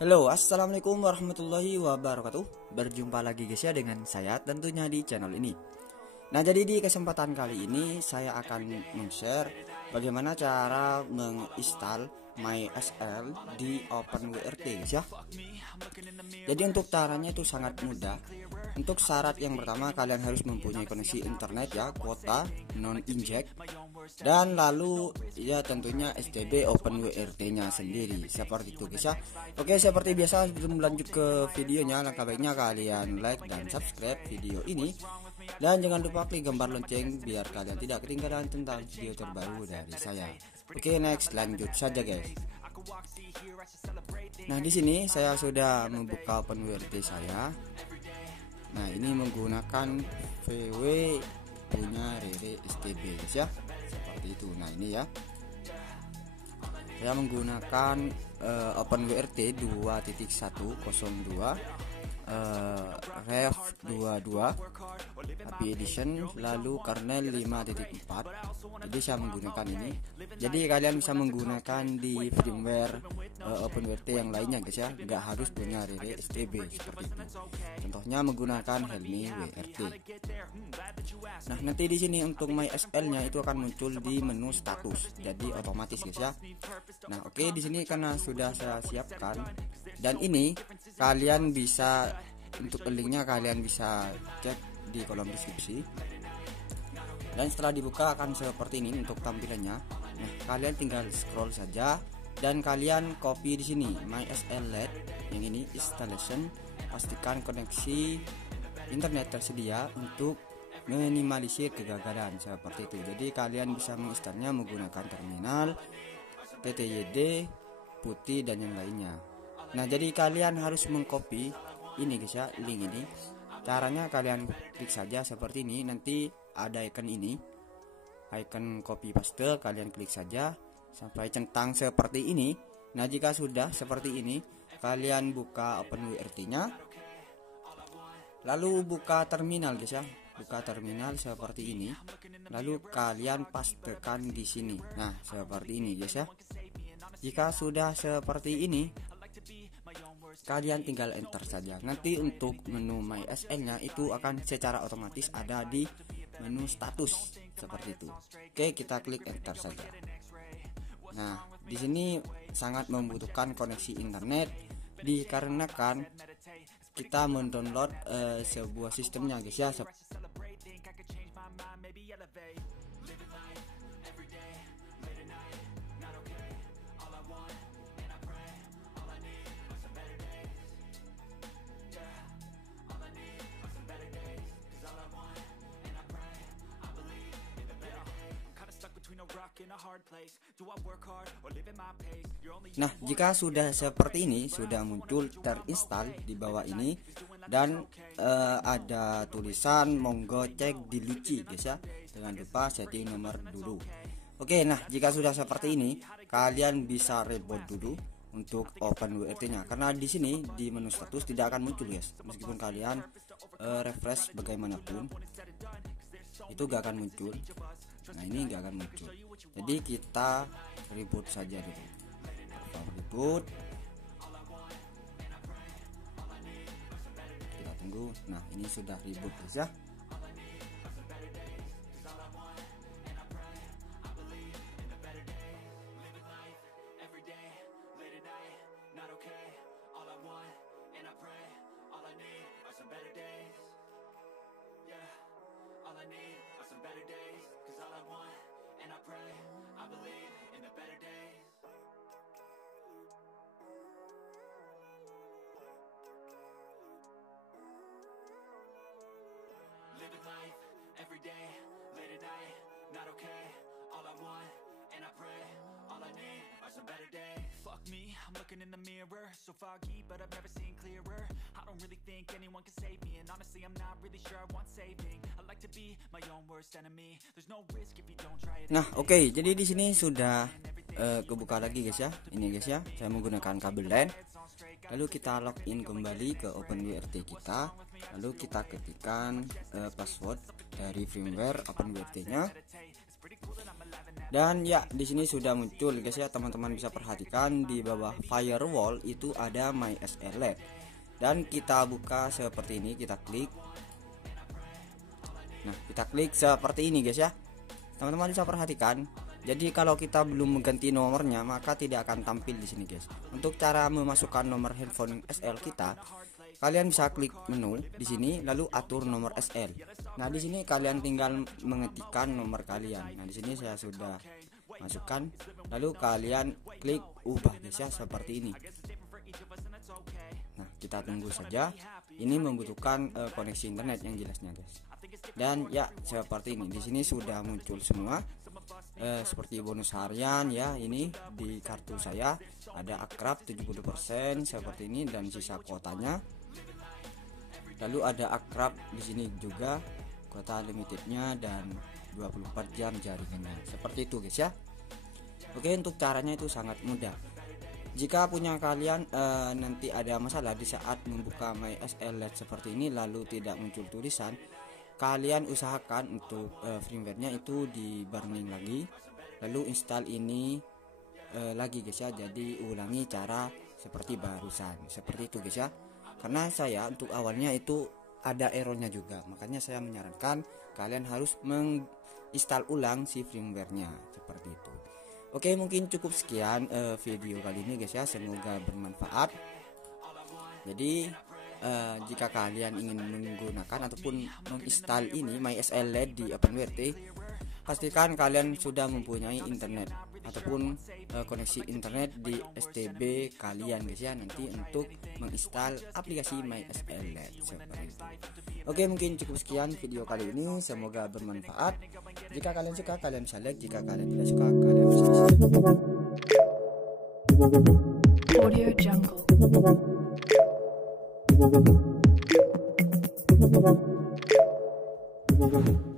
Halo, assalamualaikum warahmatullahi wabarakatuh. Berjumpa lagi guys ya dengan saya tentunya di channel ini. Nah, jadi di kesempatan kali ini saya akan men-share bagaimana cara menginstal MySL di OpenWRT guys ya. Jadi untuk caranya itu sangat mudah. Untuk syarat yang pertama, kalian harus mempunyai koneksi internet ya, kuota non inject, dan lalu ya tentunya STB OpenWRT nya sendiri, seperti itu guys ya. Oke, seperti biasa sebelum lanjut ke videonya, langkah baiknya kalian like dan subscribe video ini, dan jangan lupa klik gambar lonceng biar kalian tidak ketinggalan tentang video terbaru dari saya. Oke, next, lanjut saja guys. Nah, di sini saya sudah membuka OpenWRT saya. Nah, ini menggunakan VW punya Rere STB guys ya, seperti itu. Nah, ini ya, saya menggunakan OpenWRT 2.102 Rev 22 Happy Edition, lalu kernel 5.4. Jadi saya menggunakan ini. Jadi kalian bisa menggunakan di firmware OpenWRT yang lainnya guys ya, nggak harus punya Rere STB seperti itu. Contohnya menggunakan Helmi WRT. Nah, nanti di sini untuk MySL-nya itu akan muncul di menu status. Jadi otomatis guys ya. Nah, oke, di sini karena sudah saya siapkan, dan ini kalian bisa, untuk linknya kalian bisa cek di kolom deskripsi. Dan setelah dibuka akan seperti ini untuk tampilannya. Nah, kalian tinggal scroll saja dan kalian copy di sini MySL LED yang ini installation. Pastikan koneksi internet tersedia untuk minimalisir kegagalan seperti itu. Jadi kalian bisa menginstalnya menggunakan terminal, PTYD, putih dan yang lainnya. Nah, jadi kalian harus mengcopy ini guys ya, link ini. Caranya kalian klik saja seperti ini, nanti ada icon ini, icon copy paste, kalian klik saja sampai centang seperti ini. Nah, jika sudah seperti ini, kalian buka OpenWRT-nya, lalu buka terminal guys ya, buka terminal seperti ini, lalu kalian pastekan di sini. Nah, seperti ini guys ya. Jika sudah seperti ini, kalian tinggal enter saja. Nanti untuk menu MySL-nya itu akan secara otomatis ada di menu status seperti itu. Oke, kita klik enter saja. Nah, di sini sangat membutuhkan koneksi internet dikarenakan kita mendownload sebuah sistemnya guys ya. Nah, jika sudah seperti ini, sudah muncul terinstall di bawah ini, dan ada tulisan monggo cek di Luci guys ya, jangan lupa setting nomor dulu. Oke, nah jika sudah seperti ini, kalian bisa reboot dulu untuk OpenWRT-nya, karena di sini di menu status tidak akan muncul guys, meskipun kalian refresh bagaimanapun itu gak akan muncul. Nah, ini gak akan muncul, jadi kita reboot saja dulu. Reboot, kita tunggu. Nah, ini sudah reboot guys ya. Fuck me, I'm looking in the mirror, so foggy, but I've never seen clearer. I don't really think anyone can save me, and honestly I'm not really sure I want saving. I like to be my own worst enemy. There's no risk if you don't try it. Nah, oke, jadi di sini sudah kebuka lagi guys ya. Ini guys ya, saya menggunakan kabel LAN. Lalu kita login kembali ke OpenWRT kita. Lalu kita ketikkan password dari firmware OpenWRT-nya. Dan ya, di sini sudah muncul guys ya, teman-teman bisa perhatikan di bawah firewall itu ada MySLed. Dan kita buka seperti ini, kita klik. Nah, kita klik seperti ini guys ya. Teman-teman bisa perhatikan. Jadi kalau kita belum mengganti nomornya maka tidak akan tampil di sini guys. Untuk cara memasukkan nomor handphone SL kita, kalian bisa klik menu di sini lalu atur nomor SL. Nah, di sini kalian tinggal mengetikkan nomor kalian. Nah, di sini saya sudah masukkan, lalu kalian klik ubah guys ya, seperti ini. Nah, kita tunggu saja. Ini membutuhkan koneksi internet yang jelasnya guys. Dan ya, seperti ini. Di sini sudah muncul semua. Seperti bonus harian ya, ini di kartu saya ada akrab 70% seperti ini dan sisa kuotanya. Lalu ada akrab di sini juga kuota limitednya dan 24 jam jaringannya. Seperti itu guys ya. Oke, untuk caranya itu sangat mudah. Jika punya kalian nanti ada masalah di saat membuka MySLed seperti ini lalu tidak muncul tulisan, kalian usahakan untuk firmware-nya itu di burning lagi, lalu install ini lagi guys ya. Jadi ulangi cara seperti barusan, seperti itu guys ya. Karena saya untuk awalnya itu ada errornya juga, makanya saya menyarankan kalian harus menginstal ulang si firmware-nya seperti itu. Oke, mungkin cukup sekian video kali ini guys ya, semoga bermanfaat. Jadi jika kalian ingin menggunakan ataupun menginstal ini MySLed di OpenWrt, pastikan kalian sudah mempunyai internet ataupun koneksi internet di STB kalian guys ya, nanti untuk menginstal aplikasi MySLed seperti itu. Oke, mungkin cukup sekian video kali ini, semoga bermanfaat. Jika kalian suka kalian bisa like, jika kalian tidak suka kalian bisa Audio Jungle. dislike.